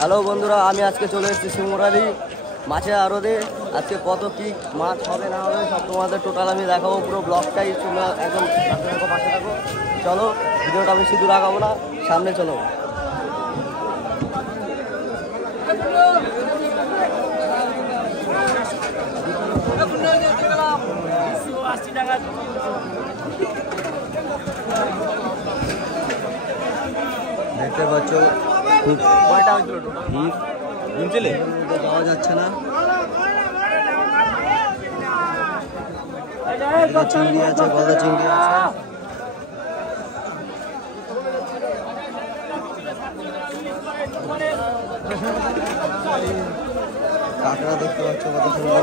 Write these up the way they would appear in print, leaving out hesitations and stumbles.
Hello বন্ধুরা, আমি আজকে চলে এসেছি শিমুরালি মাছের আড়তে। আজকে কত কি মাছ হবে না হবে সব তোমাদের টোটাল আমি দেখাবো। পুরো ব্লগটাই তোমরা একদম সাথে থাকো, পাশে থাকো। চলো, ভিডিওটা আমি শুধু রাখাবো না, সামনে চলো। দেখতে পাচ্ছ খুব যাওয়া যাচ্ছে না। চিংড়ি আছে, গলদা চিংড়ি আছে। কাঁকড়া দেখতে পাচ্ছ কত সুন্দর।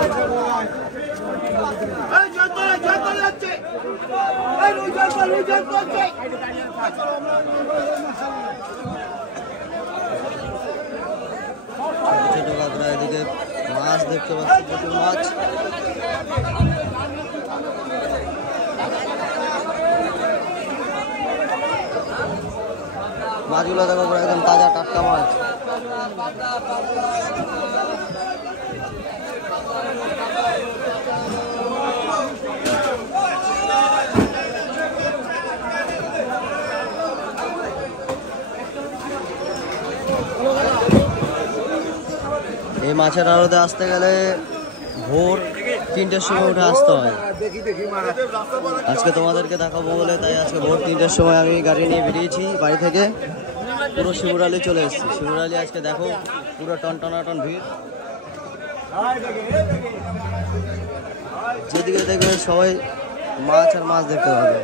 ছোট কাঁকড়া, এদিকে মাছ দেখতে পাচ্ছি, প্রচুর মাছ। মাছগুলো দেখো একদম তাজা টাটকা মাছ। এই মাছের আড়তে আসতে গেলে ভোর 3টের সময় উঠে আসতে হয়। আজকে তোমাদেরকে দেখাবো বলে তাই আজকে ভোর 3টের সময় আমি গাড়ি নিয়ে বেরিয়েছি বাড়ি থেকে। পুরো শিমুরালি চলে এসেছি। শিমুরালি আজকে দেখো পুরো টনটনাটন ভিড়। যেদিকে দেখবে সবাই মাছ আর মাছ দেখতে পাবে।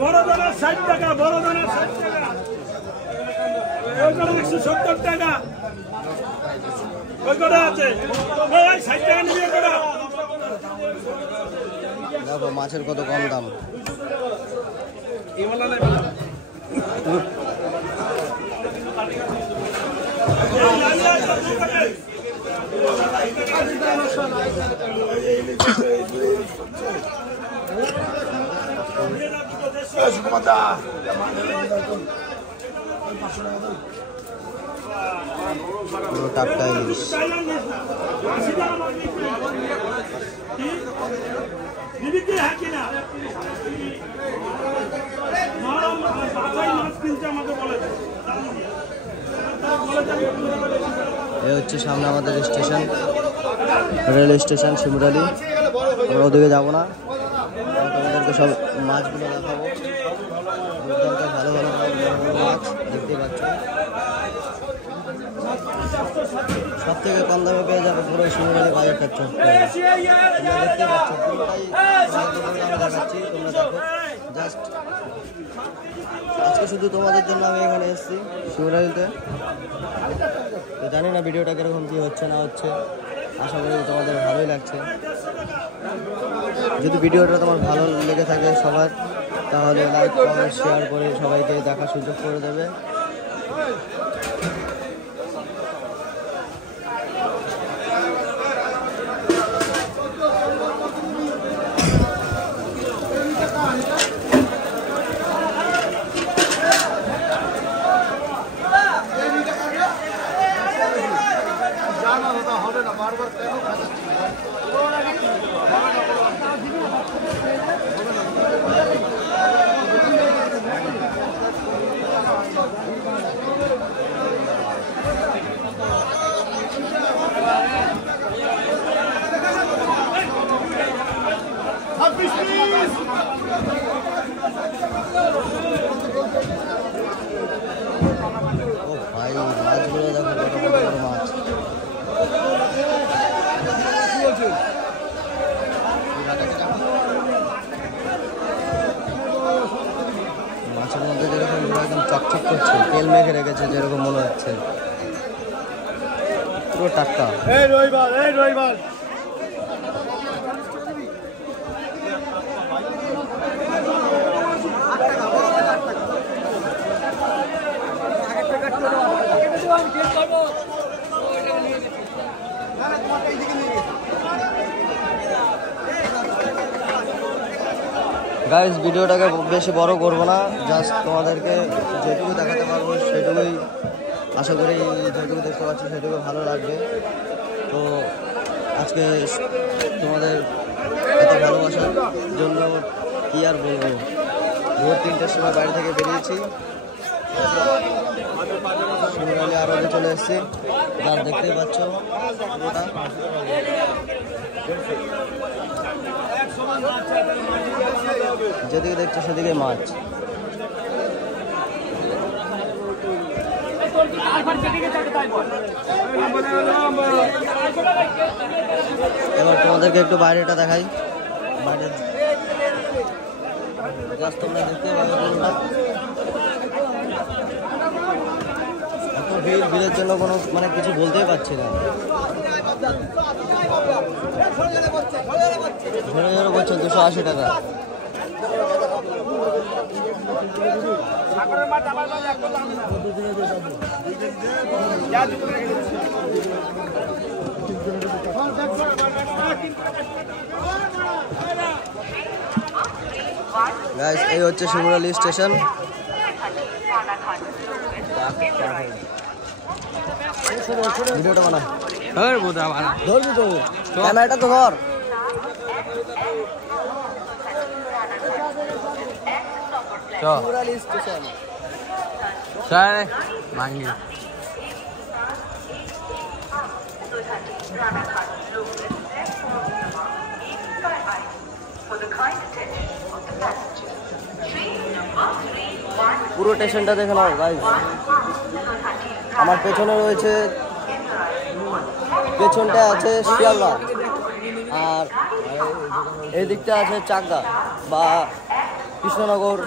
বড় দানা 60 টাকা, বড় দানা 60 টাকা, 170 টাকা। ওই কটা আছে? ওই 60 টাকা নিবি কটা? দেখো মাছের কত কম দাম। পুরো টাটকা ইলিশ। এই হচ্ছে সামনে আমাদের স্টেশন, রেল স্টেশন শিমুরালি। আমরা ওদিকে যাবো না, তোমাদেরকে সব মাছগুলো দেখাবো। ভালো ভালো মাছ দেখতে পাচ্ছ। সব থেকে কম দামে পেয়ে যাবে পুরো শিমুরালি বাজারটা। দেখতে পাচ্ছ পুরোটাই দেখাচ্ছি, তোমরা দেখো। জাস্ট আজকে শুধু তোমাদের জন্য আমি এখানে এসেছি শিমুরালিতে। তো জানি না ভিডিওটা কিরকম কি হচ্ছে না হচ্ছে, আশা করি তোমাদের ভালোই লাগছে। যদি ভিডিওটা তোমার ভালো লেগে থাকে সবার, তাহলে লাইক কমেন্ট শেয়ার করে সবাইকে দেখার সুযোগ করে দেবে। ভাই মাছগুলো দেখো কত বড় বড় মাছ। মাছের মধ্যে যেরকম একদম চকচক করছে, তেল মেখে রেখেছে যেরকম মনে হচ্ছে, পুরো টাটকা। গাইস ভিডিওটাকে বেশি বড় করবো না, জাস্ট তোমাদেরকে যেটুকু দেখাতে পারবো সেটুকুই, আশা করি যেটুকু দেখতে পাচ্ছি সেটুকু ভালো লাগবে। তো আজকে তোমাদের এত ভালোবাসার জন্য কি আর বলবো, ভোর 3টার সময় বাড়ি থেকে বেরিয়েছি, শিমুরালী আরবে চলে এসেছি, যা দেখতেই পাচ্ছ পুরোটা। যেদিকে দেখছো সেদিকে মাছ। এবার তোমাদেরকে একটু বাইরেটা দেখাই, বাইরে জাস্ট তোমরা দেখতে পাবে পুরোটা। এত ভিড়ের জন্য কোনো মানে কিছু বলতেই পারছি না, ঝরে ঝরে করছে 280 টাকা। গাইস এই হচ্ছে শিমুরালী স্টেশন। ভিডিওটা বানা, ধরবি তো, ক্যামেরাটা তো ধর। শিমুরালী স্টেশন মাঙ্গি। পুরো স্টেশনটা দেখে নাও গাইস। আমার পেছনে রয়েছে, পেছনটা আছে শিয়ালদা, আর এই দিকটা আছে চাকদা বা কৃষ্ণনগর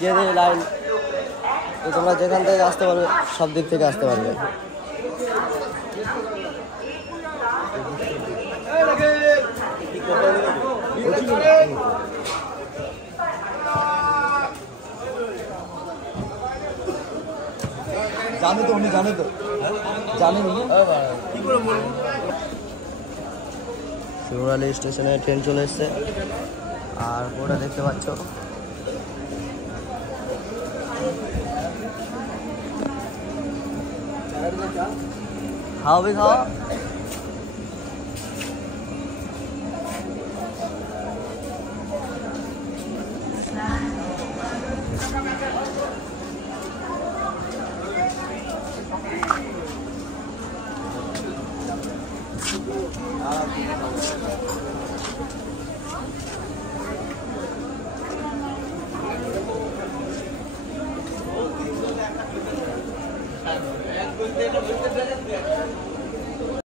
গেদে লাইন। তো তোমরা যেখান থেকে আসতে পারবে সব দিক থেকে আসতে পারবে। জানো তো, উনি জানে তো, জানেন কি করে বলবো। শিমুরালী স্টেশনে ট্রেন চলে এসছে, আর ওটা দেখতে পাচ্ছ খাওয়াবি খাওয়া।